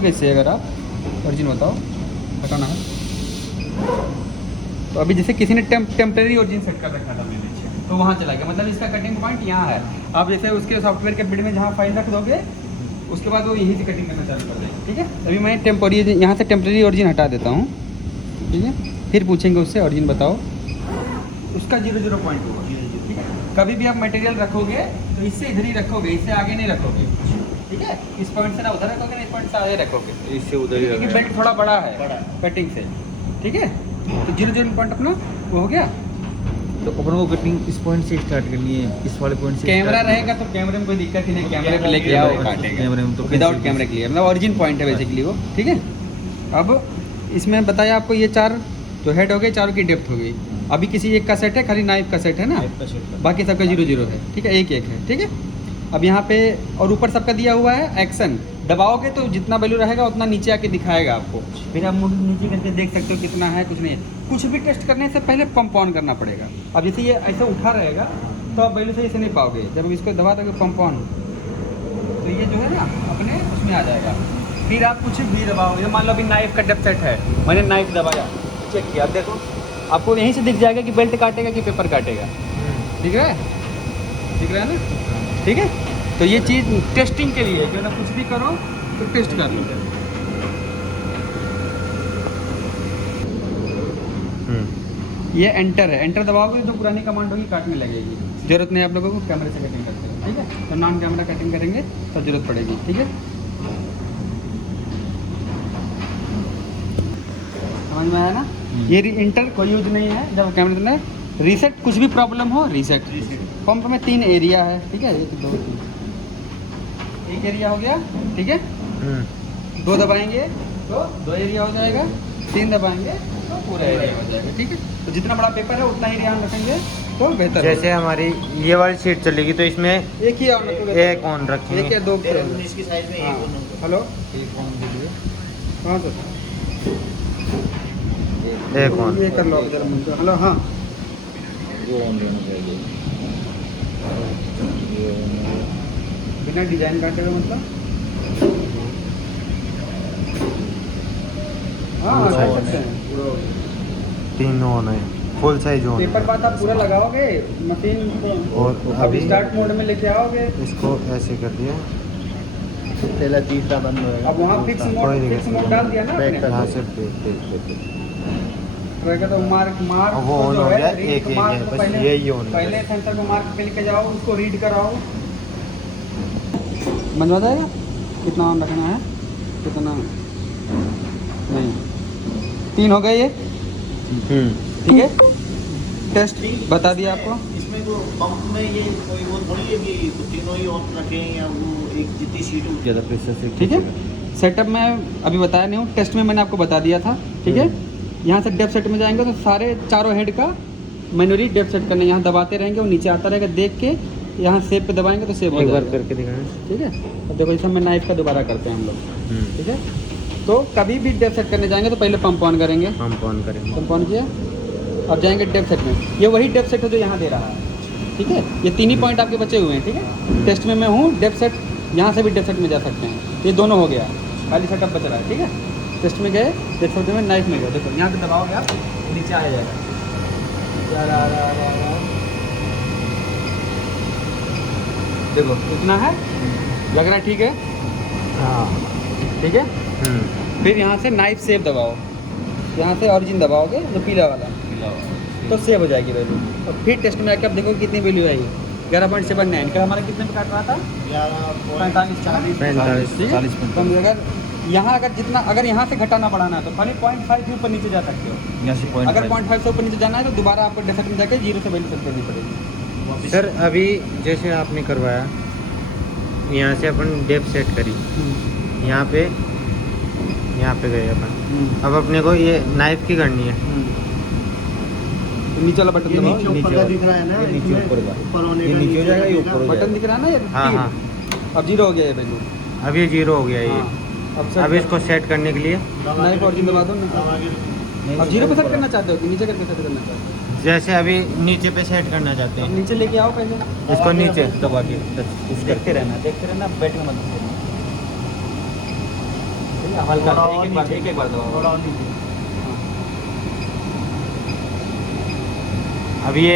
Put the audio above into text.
कैसे अगर आप ओरिजिन बताओ हटाना है तो अभी जैसे किसी ने टेम्परेरी ओरिजिन सेट कर रखा था मैंने तो वहाँ चला गया, मतलब इसका कटिंग पॉइंट यहाँ है। आप जैसे उसके सॉफ्टवेयर के बिड में जहाँ फाइल रख दोगे उसके बाद वो यहीं से कटिंग करना चालू कर देगा। ठीक है, अभी मैं टेम्परेरी यहाँ से टेम्परेरी ओरिजिन हटा देता हूँ। ठीक है, फिर पूछेंगे उससे ओरिजिन बताओ, उसका 0 पॉइंट होगा। ठीक है, कभी भी आप मटेरियल रखोगे तो इससे इधर ही रखोगे, इससे आगे नहीं रखोगे। ठीक है, इस पॉइंट से ना उधर रखोगे ना इस पॉइंट से आगे रखोगे, इससे उधर ही क्योंकि बेल्ट थोड़ा बड़ा है कटिंग से। ठीक है, तो 0 पॉइंट अपना वो हो गया। तो अपन को कटिंग इस पॉइंट से स्टार्ट करनी है, इस वाले पॉइंट से। कैमरा रहेगा तो कैमरे में कोई दिक्कत ही नहीं, कैमरे पे लेके आओ काटेगा। कैमरे में तो विदाउट कैमरे के लिए मतलब ओरिजिन पॉइंट है बेसिकली वो। ठीक है, अब इसमें बताया आपको ये 4 तो हेड हो गए, 4 की डेप्थ हो गई। अभी किसी एक का सेट है, खाली नाइफ का सेट है ना, बाकी सबका 0 है। ठीक है, एक है। ठीक है, अब यहाँ पे और ऊपर सबका दिया हुआ है एक्शन, दबाओगे तो जितना वैल्यू रहेगा उतना नीचे आके दिखाएगा आपको। फिर आप नीचे करके देख सकते हो कितना है, कुछ नहीं है। कुछ भी टेस्ट करने से पहले पंप ऑन करना पड़ेगा। अब जैसे ये ऐसे उठा रहेगा तो आप वैल्यू सही से नहीं पाओगे। जब हम इसको दबा दोगे पंप ऑन तो ये जो है ना अपने उसमें आ जाएगा। फिर आप कुछ भी दबाओगे, मान लो अभी नाइफ का डेप्थ सेट है, मैंने नाइफ दबाया, चेक किया, अब देखो आपको यहीं से दिख जाएगा कि बेल्ट काटेगा कि पेपर काटेगा। दिख रहा है ना? ठीक है, तो ये चीज़ टेस्टिंग के लिए है कि मतलब कुछ भी करो तो टेस्ट कर लो। ये एंटर है, एंटर दबाओगे तो पुरानी कमांड होगी काटने लगेगी, जरूरत नहीं आप लोगों को कैमरे से कटिंग करते हो। ठीक है, तो नॉन कैमरा कटिंग करेंगे तो जरूरत पड़ेगी। ठीक है, समझ में आया ना? ये इंटर कोई यूज नहीं है जब कैमरे में। रीसेट कुछ भी प्रॉब्लम हो रीसेट। पंप में 3 एरिया है। ठीक है, 1 2 3 एक एरिया हो गया। ठीक है, 2 दबाएंगे तो 2 एरिया हो जाएगा, 3 दबाएंगे तो पूरा एरिया हो जाएगा। ठीक है, तो जितना बड़ा पेपर है उतना ही ध्यान रखेंगे तो बेहतर। जैसे हमारी ये वाली सीट चलेगी तो इसमें एक ही एक ऑन रखेंगे, एक या 2 इसकी साइज में एक हेलो एक ऑन दीजिए, हाँ सर एक ऑन, ये कर लो जरा मुझे। हेलो हाँ, वो ऑन रहना चाहिए। बिना डिजाइन काटे हुए मतलब हाँ कर सकते हैं। 3 ऑन है, फुल साइज ऑन पेपर बात आप पूरा लगाओगे मशीन को और अभी स्टार्ट मोड में लेके आओगे। इसको ऐसे कर दिया, पहला तीसरा बंद होएगा। अब वहाँ फिक्स मोड डाल दिया ना आपने, यहाँ से रहेगा तो मार्क अब वो को ऑन जो हो है, गया, रीड एक को एक मार्क है, को बस पहले यही ऑन है। पहले सेंसर को मार्क पे लेके जाओ, उसको रीड कराओ, बनवा जाएगा। कितना ऑन रखना है, कितना नहीं, 3 हो गए ये। ठीक है, टेस्ट बता दिया आपको। इसमें तो पंप में ये कोई वो थोड़ी है कि तीनों ही ऑन रखें या वो एक जितनी सीट हो ज़्यादा प्रेशर से। ठीक है, सेटअप में अभी बताया नहीं हूँ, टेस्ट में मैंने आपको बता दिया था। ठीक है, यहाँ से डेप्थ सेट में जाएंगे तो सारे चारों हेड का मैनुअली डेप्थ सेट करना, यहाँ दबाते रहेंगे, वो नीचे आता रहेगा, देख के यहाँ सेव पे दबाएंगे तो सेव हो एक जाएगा। बार करके दिखाएं। ठीक है, अब देखो जैसे मैं नाइफ का दोबारा करते हैं हम लोग। ठीक है, तो कभी भी डेप्थ सेट करने जाएंगे तो पहले पंप ऑन करेंगे, पंप ऑन करेंगे, पंप ऑन किया, अब जाएंगे डेप्थ सेट में। ये वही डेप्थ सेट है जो यहाँ दे रहा है। ठीक है, ये 3 ही पॉइंट आपके बचे हुए हैं। ठीक है, टेस्ट में मैं हूँ, डेप्थ सेट यहाँ से भी डेप्थ सेट में जा सकते हैं, ये दोनों हो गया, खाली सेटअप बच रहा है। ठीक है, टेस्ट में गए, डेप्थ सेट में नाइफ में गए, देखो यहाँ पे दबाओगे आप नीचे आ जाएगा। देखो इतना है, लग रहा है ठीक है। हाँ ठीक है, फिर यहाँ से नाइफ सेव दबाओ, यहाँ से ओरिजिन दबाओगे जो पीला वाला तो सेव हो जाएगी वैल्यू। और फिर टेस्ट में आके आप देखो कितनी वैल्यू आई, 11.79 का हमारा कितने में काट रहा था, 45 तो अगर यहाँ अगर जितना अगर यहाँ से घटाना बढ़ाना है तो खाली 0.5 के ऊपर नीचे जा सकते हो। यहाँ से अगर 0.5 से ऊपर नीचे जाना है तो दोबारा आपको डेफेक्ट में जाकर 0 से वैल्यू सेट करनी पड़ेगी। सर अभी जैसे आपने करवाया, यहाँ से अपन डेप्थ सेट करी, यहाँ पे गए अपन, अब अपने को ये नाइफ की करनी है। नीचे वाला बटन ये दबाओ, नीचे ऊपर का दिख रहा है ना, ये नीचे ऊपर का, ऊपर होने ये का नीचे हो जाएगा, ये ऊपर हो बटन जाएगा। दिख रहा है ना ये हाँ हाँ, अब 0 हो गया ये वैल्यू। अब ये 0 हो गया ये। अब अब इसको सेट करने के लिए नाइफ ओरिजिन दबा दो ना। अब 0 पे सेट करना चाहते हो कि नीचे करके सेट करना चाहते हो? जैसे अभी नीचे पे सेट करना चाहते अब हैं, नीचे लेके आओ पहले, इसको नीचे दबा के देखते रहना बैठ में मत। ठीक है, हल्का थोड़ा एक और एक बार नीचे। एक एक बार दबाओ। थोड़ा और नीचे। अभी ये